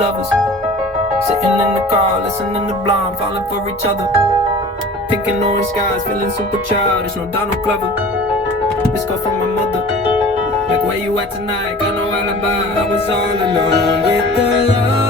lovers. Sitting in the car, listening to Blonde, falling for each other. Picking orange skies, feeling super childish, no Donald Glover. This go from my mother. Like, where you at tonight? Got no alibi. I was all alone with the love.